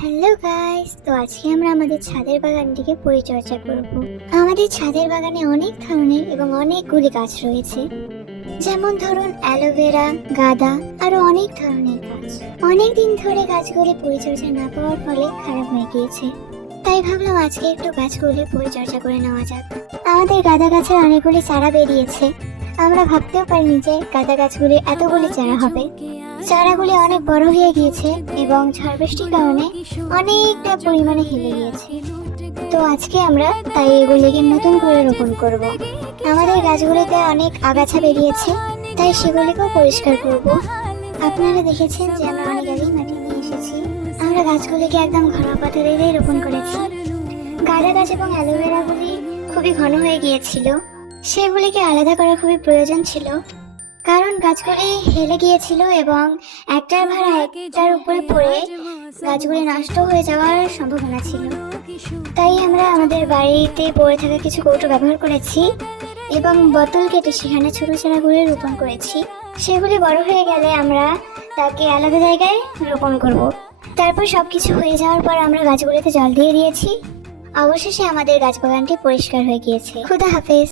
Hello guys, তো আজকে আমরা আমাদের ছাদের বাগানটিকে পরিচর্যা করব। আমাদের ছাদের বাগানে অনেক ধরনের এবং অনেকগুলি গাছ রয়েছে, যেমন ধরুন অ্যালোভেরা, গাঁদা, আরো অনেক ধরনের গাছ। অনেক দিন ধরে গাছগুলি পরিচর্যা না পাওয়ার ফলে খারাপ হয়ে গিয়েছে, তাই ভাবলাম আজকে একটু গাছগুলি পরিচর্যা করে নেওয়া যাক। আমাদের গাঁদা গাছের অনেকগুলি চারা বেরিয়েছে। আমরা ভাবতেও পারিনি যে গাঁদা গাছগুলি এতগুলি চারা হবে। চারাগুলি অনেক বড় হয়ে গিয়েছে এবং ঝড় বৃষ্টির কারণে অনেকটা পরিমাণে হেলে গিয়েছে। তো আজকে আমরা তাই এগুলিকে নতুন করে রোপণ করব। আমাদের গাছগুলিতে অনেক আগাছা বেরিয়েছে, তাই সেগুলিকেও পরিষ্কার করব। আপনারা দেখেছেন যে আমরা অনেক আগেই মাটি নিয়ে এসেছি। আমরা গাছগুলিকে একদম ঘরোয়া পদ্ধতিতেই রোপণ করেছি। গাঁদা গাছ এবং অ্যালোভেরাগুলি খুবই ঘন হয়ে গিয়েছিল, সেগুলিকে আলাদা করা খুবই প্রয়োজন ছিল, কারণ গাছগুলি হেলে গিয়েছিল এবং একটার ভাড়া একটার উপরে পড়ে গাছগুলি নষ্ট হয়ে যাওয়ার সম্ভাবনা ছিল। তাই আমরা আমাদের বাড়িতে পড়ে থাকা কিছু কৌটো ব্যবহার করেছি এবং বোতল কেটে সেখানে ছোট চারাগুলি রোপণ করেছি। সেগুলি বড় হয়ে গেলে আমরা তাকে আলাদা জায়গায় রোপণ করব। তারপর সবকিছু হয়ে যাওয়ার পর আমরা গাছগুলিতে জল দিয়ে দিয়েছি। অবশেষে আমাদের গাছ বাগানটি পরিষ্কার হয়ে গিয়েছে। খোদা হাফেজ।